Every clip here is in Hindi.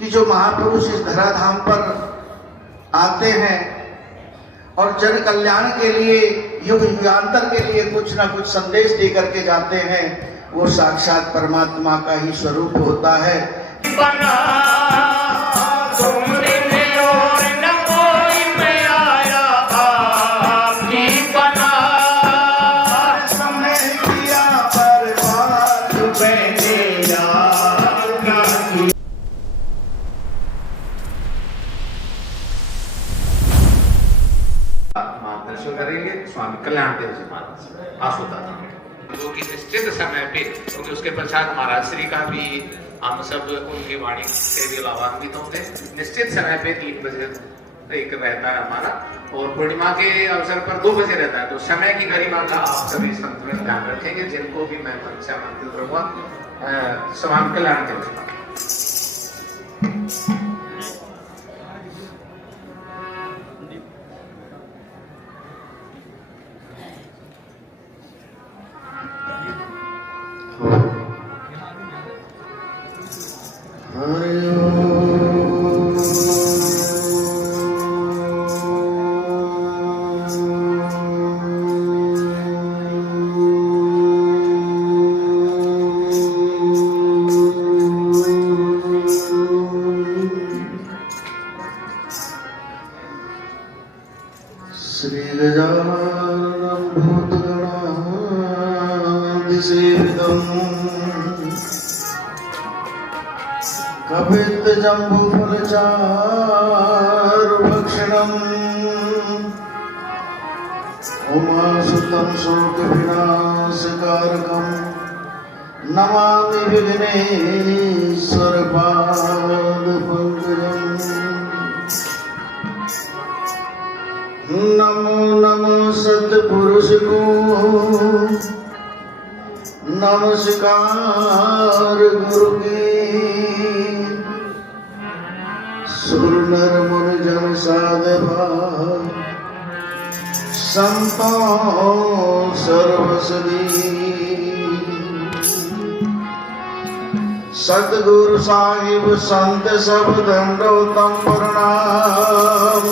कि जो महापुरुष इस धराधाम पर आते हैं और जन कल्याण के लिए, युग युगांतर के लिए कुछ ना कुछ संदेश दे करके जाते हैं, वो साक्षात परमात्मा का ही स्वरूप होता है। बना तुमने और न कोई मैं आया आपकी बना, समय किया बर्बाद मैंने याद ना किया। मार्गदर्शन करेंगे स्वामी कल्याण देव जी महाराज आशुदाता, जो कि निश्चित समय पे, क्योंकि उसके पश्चात महाराज श्री का भी हम सब उनकी वाणी से भी लाभान्वित होंगे। निश्चित समय पे 3 बजे एक रहता है हमारा, और पूर्णिमा के अवसर पर 2 बजे रहता है। तो समय की गरिमा का आप सभी संतुलन ध्यान रखेंगे, जिनको भी मैं मंच आमंत्रित करूंगा स्वामी कल्याण देव जी। श्री गजाननं भूतगणाधिसेवितं कपित्तजम्बूफलचारुभक्षणम् उमासुतं शोकविनाशकारकं नमामि विघ्नेश्वरपादपङ्कजम्। नमो नमो सतपुरुष को नमस्कार गुरु के, सुर नर मुनि जन साधवा संतों सर्वसदी। सतगुरु साहिब संत सब दंडोतम प्रणाम,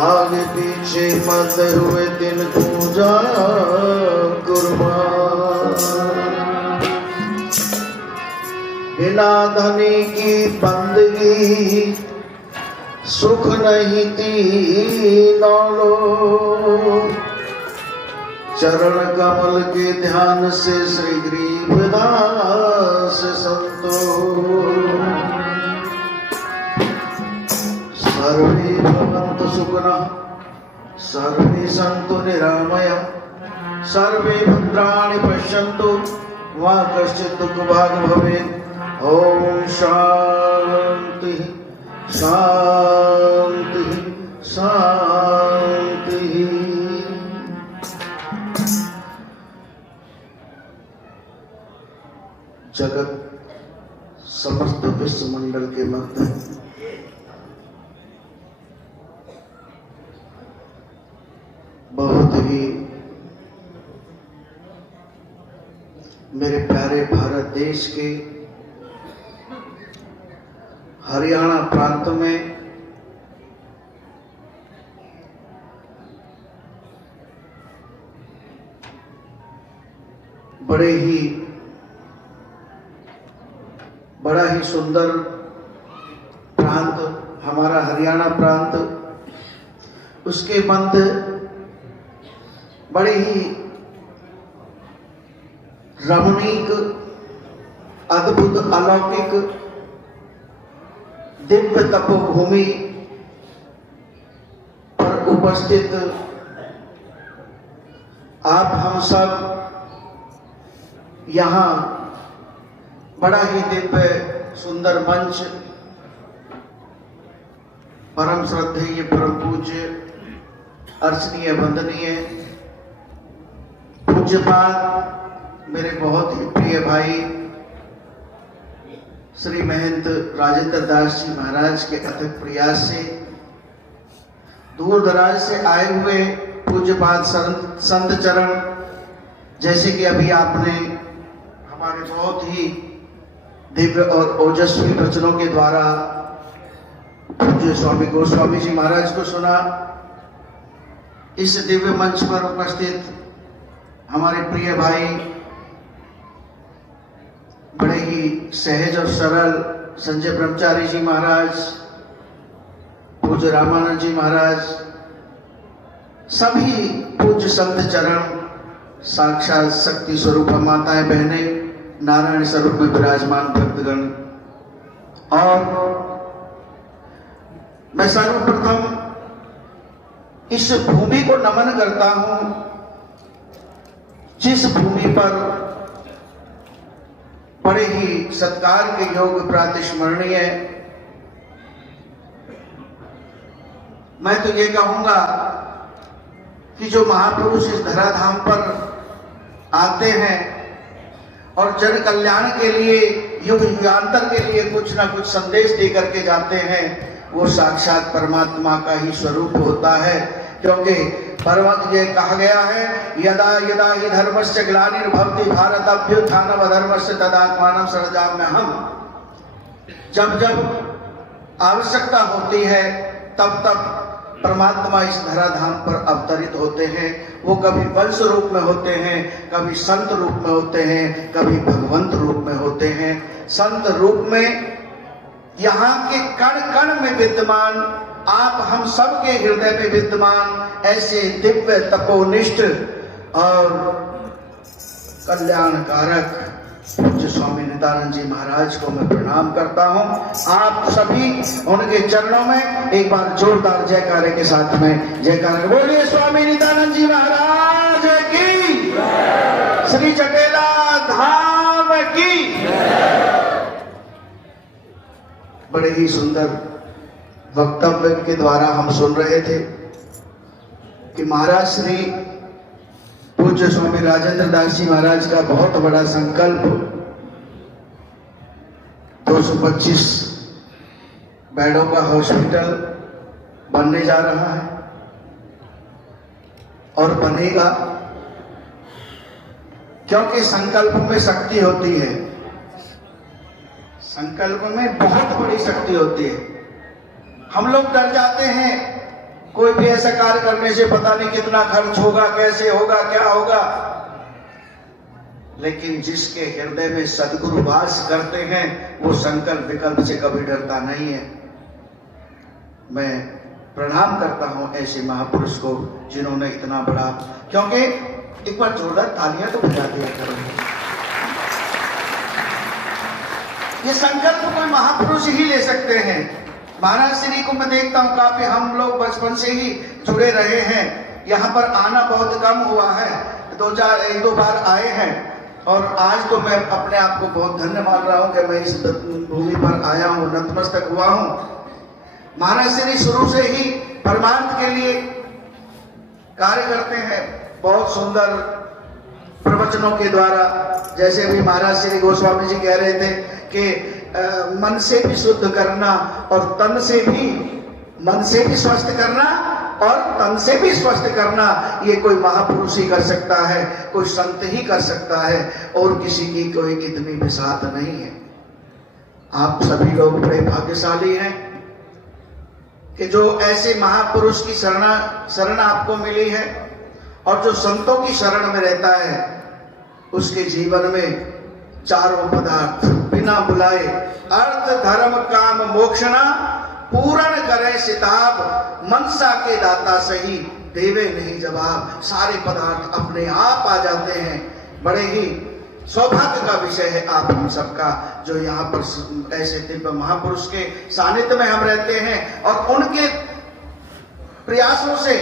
आगे पीछे मत हुए दिन पूजा कुर्बान। बिना धनी की बंदगी सुख नहीं तीनों लोग, चरण कमल के ध्यान से श्री गरीबदास संतोष। सर्वे भवन्तु सुखिनः, सर्वे सन्तु निरामया, सर्वे भद्राणि पश्यन्तु मा कश्चित् दुःखभाग् भवेत्। ओम शांति शांति शांति। जगत समस्त विश्व मंडल के मध्य बहुत ही मेरे प्यारे भारत देश के हरियाणा प्रांत में बड़ा ही सुंदर प्रांत हमारा हरियाणा प्रांत, उसके मध्य बड़े ही रमणीक, अद्भुत, अलौकिक, दिव्य तपोभूमि पर उपस्थित आप हम सब यहाँ बड़ा ही दिव्य सुंदर मंच, परम श्रद्धेय परम पूज्य अर्चनीय वंदनीय पूज्यपाद मेरे बहुत ही प्रिय भाई श्री महंत राजेंद्र दास जी महाराज के अथक प्रयास से दूर दराज से आए हुए पूज्यपाद संत चरण, जैसे कि अभी आपने हमारे बहुत ही दिव्य और ओजस्वी वचनों के द्वारा पूज्य स्वामी गोस्वामी जी महाराज को सुना। इस दिव्य मंच पर उपस्थित हमारे प्रिय भाई बड़े ही सहज और सरल संजय ब्रह्मचारी जी महाराज, पूज्य रामानंद जी महाराज, सभी पूज्य संत चरण, साक्षात शक्ति स्वरूप माताएं बहनें, नारायण स्वरूप में विराजमान भक्तगण, और मैं सर्वप्रथम इस भूमि को नमन करता हूं जिस भूमि पर बड़े ही सत्कार के योग प्रातिस्मरणीय। मैं तो ये कहूंगा कि जो महापुरुष इस धराधाम पर आते हैं और जन कल्याण के लिए, युग युगांतर के लिए कुछ ना कुछ संदेश दे करके जाते हैं, वो साक्षात परमात्मा का ही स्वरूप होता है। क्योंकि परमत ये कहा गया है, यदा यदा हि धर्मस्य ग्लानिर्भवति भारत अभ्युत्थानम् अधर्मस्य तदात्मानं सृजाम्यहम्। जब जब आवश्यकता होती है तब तब परमात्मा इस धराधाम पर अवतरित होते हैं। वो कभी वंश रूप में होते हैं, कभी संत रूप में होते हैं, कभी भगवंत रूप में होते हैं। संत रूप में यहाँ के कण कण में विद्यमान, आप हम सब के हृदय में विद्यमान ऐसे दिव्य तपोनिष्ठ और कल्याणकारक पूज्य स्वामी नित्यानंद जी महाराज को मैं प्रणाम करता हूं। आप सभी उनके चरणों में एक बार जोरदार जयकारे के साथ में जयकारा बोलिए। स्वामी नित्यानंद जी महाराज की, श्री चटेला धाम की। बड़े ही सुंदर वक्तव्य के द्वारा हम सुन रहे थे कि महाराज श्री पूज्य स्वामी राजेंद्र दास जी महाराज का बहुत बड़ा संकल्प 225 बेडों का हॉस्पिटल बनने जा रहा है और बनेगा, क्योंकि संकल्प में शक्ति होती है। संकल्प में बहुत बड़ी शक्ति होती है। हम लोग डर जाते हैं कोई भी ऐसा कार्य करने से, पता नहीं कितना खर्च होगा, कैसे होगा, क्या होगा। लेकिन जिसके हृदय में सद्गुरु वास करते हैं वो संकल्प विकल्प से कभी डरता नहीं है। मैं प्रणाम करता हूं ऐसे महापुरुष को जिन्होंने इतना बड़ा, क्योंकि एक बार जोरदार तालियां तो बजा दिया करो। ये संकल्प कोई महापुरुष ही ले सकते हैं। महाराज श्री को मैं देखता हूँ काफी, हम लोग बचपन से ही जुड़े रहे हैं। यहाँ पर आना बहुत कम हुआ है, एक दो बार आए हैं, और आज तो मैं अपने आप को बहुत धन्य मान रहा हूँ कि मैं इस भूमि पर आया हूँ, नतमस्तक हुआ हूँ। महाराज श्री शुरू से ही परमार्थ के लिए कार्य करते हैं, बहुत सुंदर प्रवचनों के द्वारा। जैसे अभी महाराज श्री गोस्वामी जी कह रहे थे कि मन से भी शुद्ध करना और तन से भी, मन से भी स्वस्थ करना और तन से भी स्वस्थ करना, ये कोई महापुरुष ही कर सकता है, कोई संत ही कर सकता है, और किसी की कोई इतनी बिसात नहीं है। आप सभी लोग बड़े भाग्यशाली हैं कि जो ऐसे महापुरुष की शरण आपको मिली है, और जो संतों की शरण में रहता है उसके जीवन में चारों पदार्थ बिना बुलाए अर्थ धर्म काम मोक्षणा पूर्ण करे सिताब, मनसा के दाता सही देवे नहीं जवाब। सारे पदार्थ अपने आप आ जाते हैं। बड़े ही सौभाग्य का विषय है आप हम सबका, जो यहाँ पर ऐसे दिव्य महापुरुष के सानिध्य में हम रहते हैं, और उनके प्रयासों से,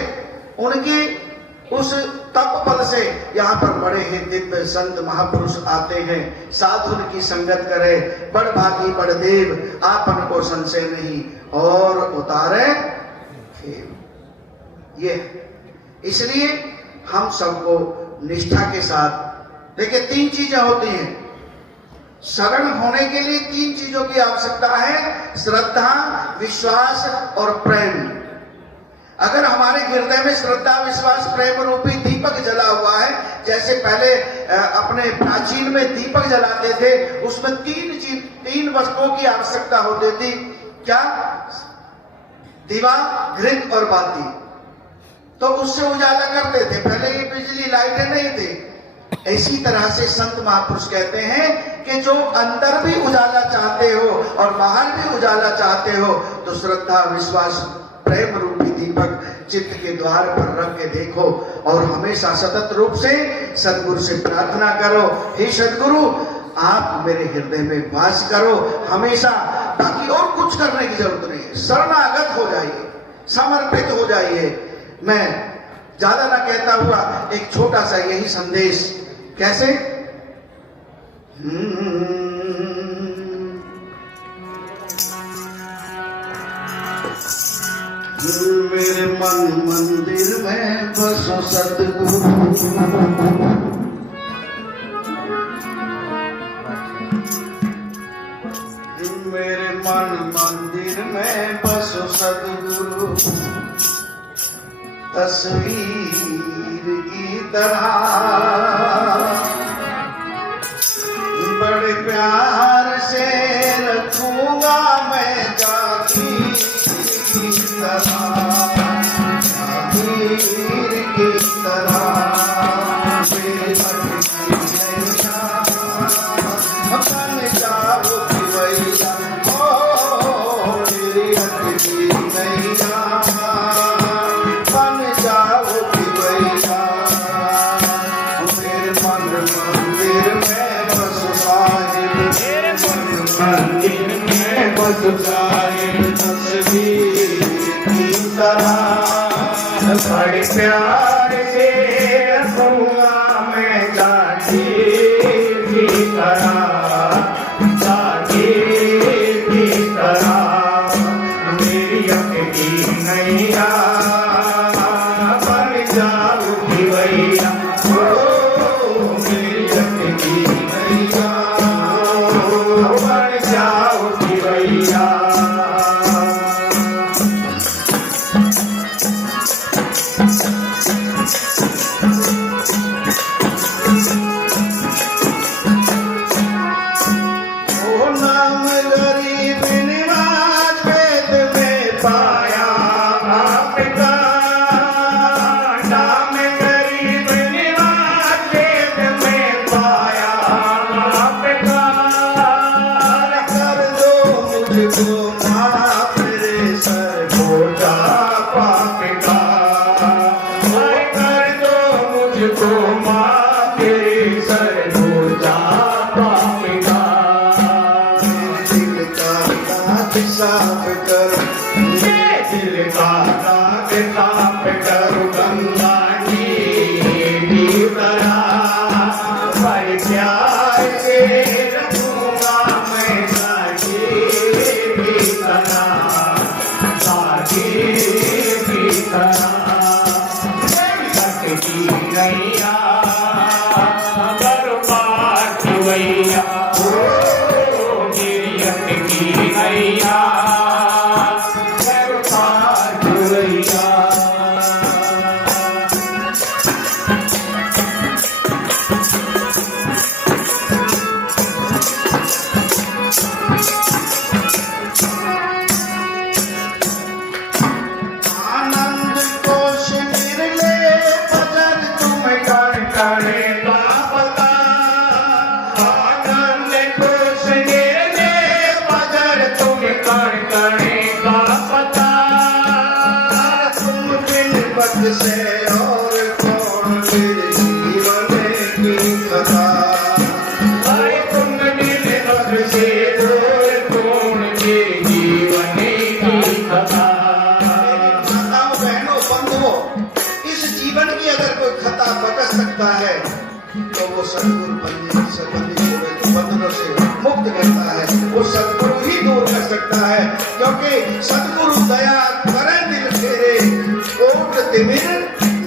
उनके उस तप बल से यहाँ पर बड़े ही दिव्य संत महापुरुष आते हैं। साधुन की संगत करे, बड़ भागी बड़ देव, आपन को संशय नहीं और उतारे खेव। ये इसलिए हम सबको निष्ठा के साथ, देखिए 3 चीजें होती हैं शरण होने के लिए। 3 चीजों की आवश्यकता है, श्रद्धा, विश्वास और प्रेम। अगर हमारे हृदय में श्रद्धा, विश्वास, प्रेम रूपी दीपक जला हुआ है, जैसे पहले अपने प्राचीन में दीपक जलाते थे, उसमें 3 चीज 3 वस्तुओं की आवश्यकता होती थी। क्या? दीवा, घृत और बाती। तो उससे उजाला करते थे। पहले ये बिजली लाइटें नहीं थी। इसी तरह से संत महापुरुष कहते हैं कि जो अंदर भी उजाला चाहते हो और बाहर भी उजाला चाहते हो तो श्रद्धा, विश्वास, प्रेम रूपी दीपक चित्त के द्वार पर रख के देखो और हमेशा सतत रूप से सदगुरु से प्रार्थना करो, हे सदगुरु आप मेरे हृदय में वास करो हमेशा। बाकी और कुछ करने की जरूरत नहीं है। शरणागत हो जाइए, समर्पित हो जाइए। मैं ज्यादा ना कहता हुआ एक छोटा सा यही संदेश। कैसे? मेरे मन मंदिर में बसो सतगुरु, मेरे मन मंदिर में बसो सतगुरु, तस्वीर की तरह बड़े प्यार से रखूंगा मैं जागीर की तरह। मेरे अपन जाओ भैया, ओ मेरी अटकी नैया, बन जाओ भैया। मेरे मन मंदिर में बस साहिब, मेरे मन मंदिर में बस साहिब, तस्वीर की तरह बड़े प्यार से रखूंगा मैं जागीर की तरह, जागीर की तरह। मेरी अटकी नैया, बन जाओ भैया, ओ मेरी अटकी नैया, बन जाओ भैया। साफ कर दिल का दाग साफ कर, गंगा की तरह बड़े प्यार से रखूंगा मैं जागीर की तरह, जागीर की तरह। अटकी नैया बर्बाद भैया, ओ मेरी अटकी नैया बर्बाद भैया। आनंद कोश निर्ले बजर तुम कर करेगा पता, आनंद कोश निर्ले बजर तुम कर करेगा पता। तुम बिन बद से और कौन मेरे जीवन की कथा, अरे तुम बिन बद से और कौन मेरे जीवन की कथा। माताओं, बहनों, बंधुओं, इस जीवन की अगर कोई खता बच सकता है तो वो सदगुरु बंधनों से मुक्त करता है, वो सदगुरु ही दूर कर सकता है। क्योंकि सदगुरु दया करे दिल फेरे, कोट तिमिर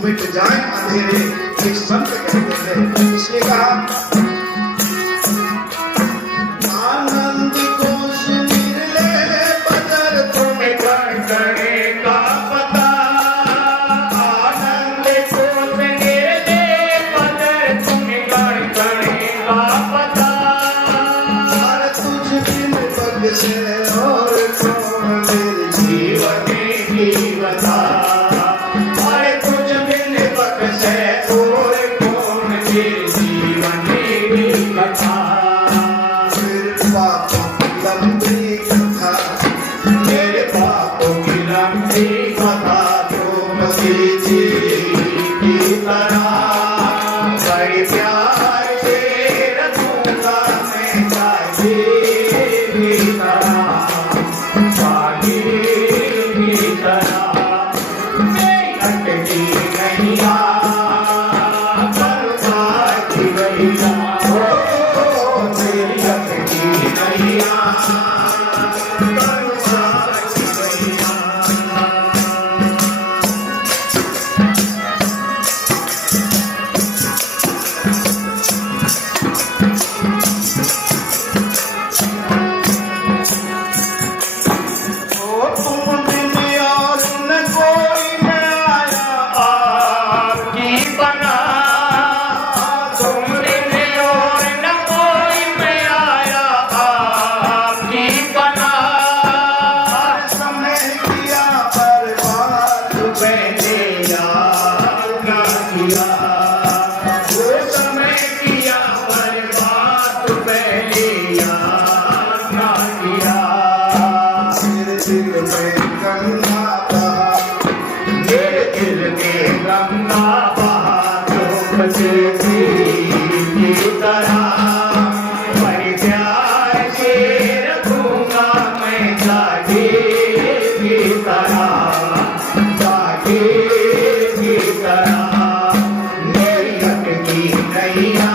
मिट जाए अंधेरे, एक संत कहते हैं। इसलिए कहा आनंद कोश निर्ले बजर तुम कर करेगा पता, आनंद कोश निर्ले बजर तुम कर करेगा पता। तुझ बिन दीपक से और कौन मेरे जीवन की बता, अरे तुझ बिन बख्शे और कौन तेरे जीवन की कथा। मेरे पापों की लंबी कथा, मेरे पापों की लंबी कथा तुम कीजिए की तरह, बड़े प्यार से रखूंगा मैं चाहिए की तरह, चाहिए की तरह। मेरी अटकी नैया बर्बाद की गैया, ओ मेरी अटकी नैया बर्बाद की गैया। ओ तुम बिन और न कोई मैं आया आपकी बना, तुम बिन और न कोई मैं आया आपकी बना। हर समय किया बर्बाद मैंने याद ना किया, वो समय किया बर्बाद मैंने याद ना किया। मेरे दिल में गंगा बहा, मेरे दिल में गंगा बहा तुम की तरह, बड़े प्यार से रखूंगा मैं जागे की तरह, जागे की तरह। मेरी अटकी नैया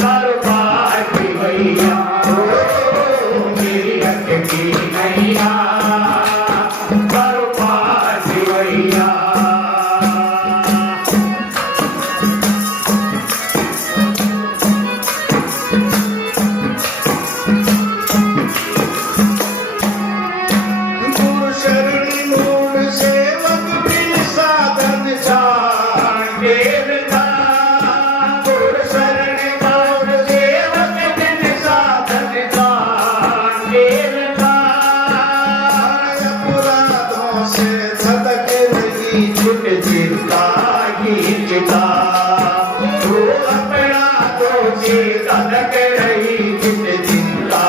बर्बाद की गैया, ओ मेरी अटकी नैया बर्बाद की गैया। गुरु शरणी मूल सेवक बिन साधन चांदे विदा, गुरु शरण गौर सेवक बिन साधन चांदे विदा। अपराधों से धधक रही छुट चिंता की चिता, वो अपना तो से धड़क रही छुट चिंता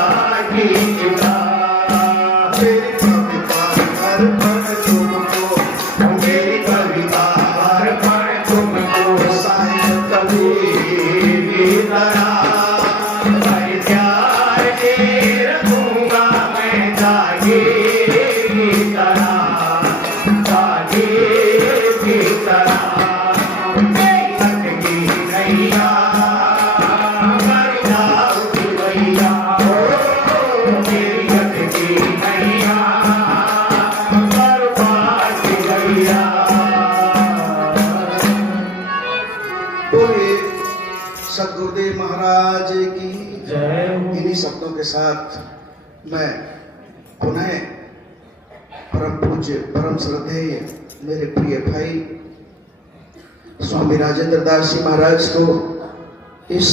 की चिता। मेरी कविता अर्पण तुमको, मेरी कविता अर्पण तुमको, साईं कबीर की तरह, बड़े प्यार से रखूंगा मैं जागे की तरह, जागे की तरह। मेरी अटकी नैया बर्बाद की गैया, ओ मेरी अटकी नैया बर्बाद की गैया। बोलिए सदगुरुदेव महाराज की जय हो। इन्हीं शब्दों के साथ मैं पुनः परम पूज्य परम श्रद्धेय मेरे प्रिय भाई स्वामी राजेंद्र दास जी महाराज को इस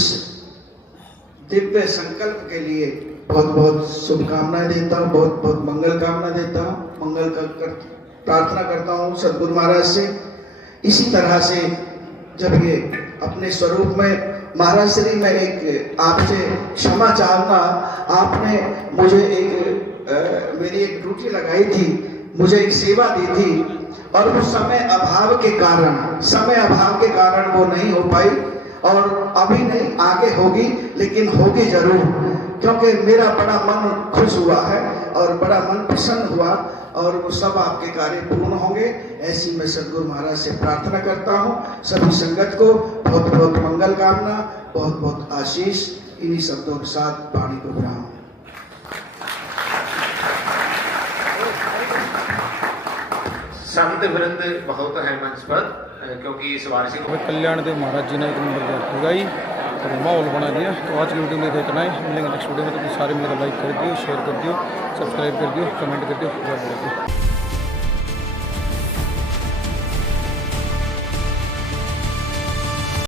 दिव्य संकल्प के लिए बहुत बहुत शुभकामनाएं देता हूँ, बहुत बहुत मंगल कामना देता हूँ, मंगल कर प्रार्थना करता हूँ सदगुरु महाराज से। इसी तरह से जब ये अपने स्वरूप में महाराज श्री मैं एक आपसे क्षमा चाहूंगा, आपने मुझे मेरी एक ड्यूटी लगाई थी, मुझे एक सेवा दी थी और वो समय अभाव के कारण वो नहीं हो पाई और अभी नहीं आगे होगी, लेकिन होगी जरूर, क्योंकि मेरा बड़ा मन खुश हुआ है और बड़ा मन प्रसन्न हुआ और वो सब आपके कार्य पूर्ण होंगे। ऐसी मैं सदगुरु महाराज से प्रार्थना करता हूँ। सभी संगत को बहुत बहुत मंगल कामना, बहुत बहुत आशीष। इन्हीं शब्दों के साथ वाणी को विराम। संत वृंद बहुत है मंच पर, क्योंकि इस वार्षिक कल्याण देव महाराज जी ने एक नंबर लगाई और माहौल बना दिया। तो आज की वीडियो में इतना ही, मिलेंगे नेक्स्ट वीडियो में। तो सारे मेरा लाइक कर दियो, शेयर कर दियो, सब्सक्राइब कर दियो, कमेंट कर दियो।